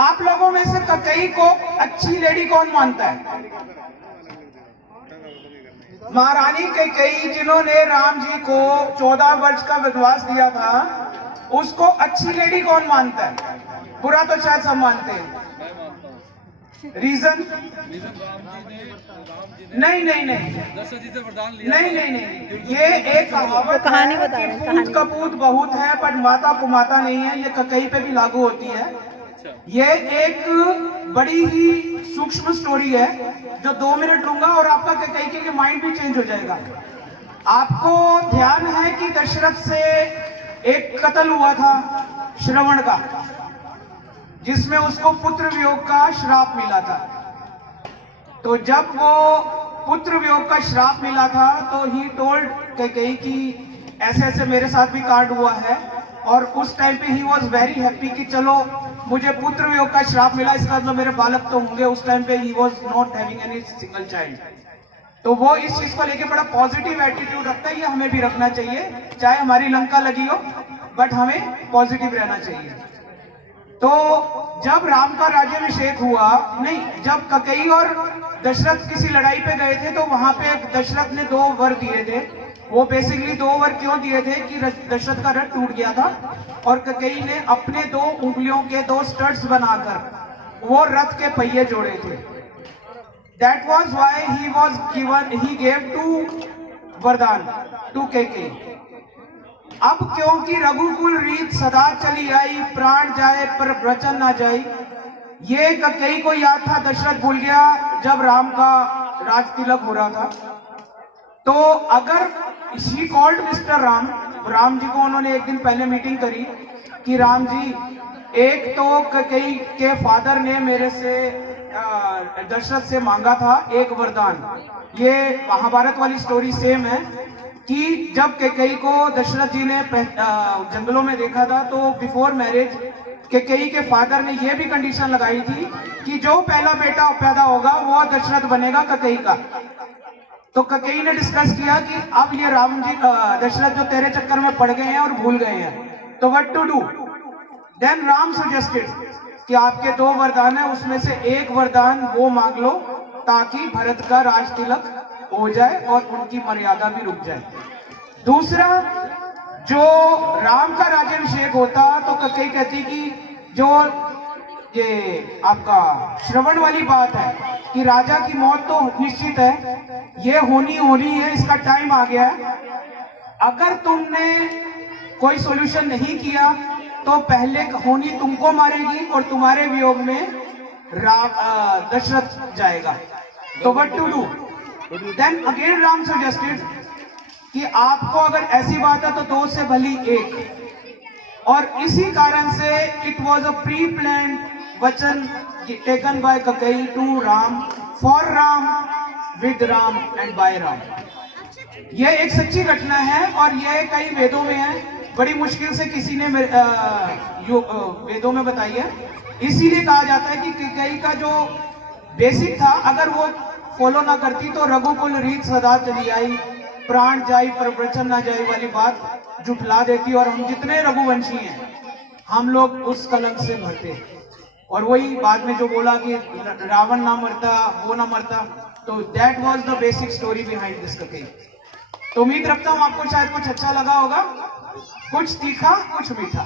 आप लोगों में से ककई को अच्छी लेडी कौन मानता है? महारानी कैकेयी जिन्होंने राम जी को 14 वर्ष का वनवास दिया था, उसको अच्छी लेडी कौन मानता है? बुरा तो शायद सब मानते हैं। रीजन? नहीं नहीं नहीं नहीं नहीं नहीं, ये एक कहावत कहानी है बता कि रहे हैं, पूत कपूत बहुत है पर माता कुमाता नहीं है। ये ककई पे भी लागू होती है। ये एक बड़ी ही सूक्ष्म स्टोरी है जो 2 मिनट लूंगा और आपका ककई के लिए माइंड भी चेंज हो जाएगा। आपको ध्यान है कि दशरथ से एक कत्ल हुआ था श्रवण का, जिसमें उसको पुत्र वियोग का श्राप मिला था। तो जब वो पुत्र वियोग का श्राप मिला था तो ही टोल्ड कैकेयी कि ऐसे ऐसे मेरे साथ भी कांड हुआ है। और उस टाइम पे ही वॉज वेरी हैप्पी कि चलो मुझे पुत्र वियोग का श्राप मिला, इसका मतलब मेरे बालक तो होंगे। उस टाइम पे he was not having any single child. तो वो इस चीज को लेके बड़ा पॉजिटिव एटीट्यूड रखता है। ये हमें भी रखना चाहिए, चाहे हमारी लंका लगी हो, बट हमें पॉजिटिव रहना चाहिए। तो जब राम का राज्याभिषेक हुआ, नहीं, जब ककई और दशरथ किसी लड़ाई पे गए थे तो वहां पे दशरथ ने 2 वर दिए थे। वो बेसिकली 2 वर क्यों दिए थे कि दशरथ का रथ टूट गया था और ककई ने अपने 2 उंगलियों के 2 स्टड्स बनाकर वो रथ के पहिए जोड़े थे। That was why he gave 2 वरदान to कैकेयी। अब क्योंकि रघुकुल रीत सदा चली आई, प्राण जाए पर वचन ना जाए, ये कैकेयी को याद था, दशरथ भूल गया जब राम का राज तिलक हो रहा था। तो अगर she called mister Ram ji को उन्होंने एक दिन पहले मीटिंग करी कि राम जी, एक तो कैकेयी के फादर ने मेरे से दशरथ से मांगा था एक वरदान। ये महाभारत वाली स्टोरी सेम है कि जब कैकेयी को दशरथ जी ने जंगलों में देखा था तो बिफोर मैरिज कैकेयी के फादर ने यह भी कंडीशन लगाई थी कि जो पहला बेटा पैदा होगा वो दशरथ बनेगा कैकेयी का। तो कैकेयी ने डिस्कस किया कि अब ये राम जी दशरथ जो तेरे चक्कर में पड़ गए हैं और भूल गए हैं, तो what to do? Then Ram suggested कि आपके 2 वरदान है, उसमें से एक वरदान वो मांग लो ताकि भरत का राज तिलक हो जाए और उनकी मर्यादा भी रुक जाए। दूसरा, जो राम का राज्याभिषेक होता तो कैकेयी कहती कि जो ये आपका श्रवण वाली बात है कि राजा की मौत तो निश्चित है, ये होनी है, इसका टाइम आ गया है। अगर तुमने कोई सॉल्यूशन नहीं किया तो पहले होनी तुमको मारेगी और तुम्हारे वियोग में दशरथ जाएगा। तो what to do? Then again Ram suggested कि आपको अगर ऐसी बात है तो 2 से भली 1। और इसी कारण से it was a pre plan वचन taken by Kaikeyi to Ram, for Ram, with Ram and by Ram. यह एक सच्ची घटना है और यह कई वेदों में है। बड़ी मुश्किल से किसी ने वेदों में बताई है। इसीलिए कहा जाता है कि कैकेयी का जो बेसिक था, अगर वो फॉलो ना करती तो रघुकुल रीत सदा चली आई, प्राण जाई पर वचन ना जाई वाली बात जुटला देती और हम जितने रघुवंशी हैं हम लोग उस कलंक से मरते। और वही बाद में जो बोला कि रावण ना मरता, वो ना मरता, तो that was the basic story behind this Kaikeyi. तो उम्मीद रखता हूं आपको शायद कुछ अच्छा लगा होगा, कुछ तीखा कुछ मीठा।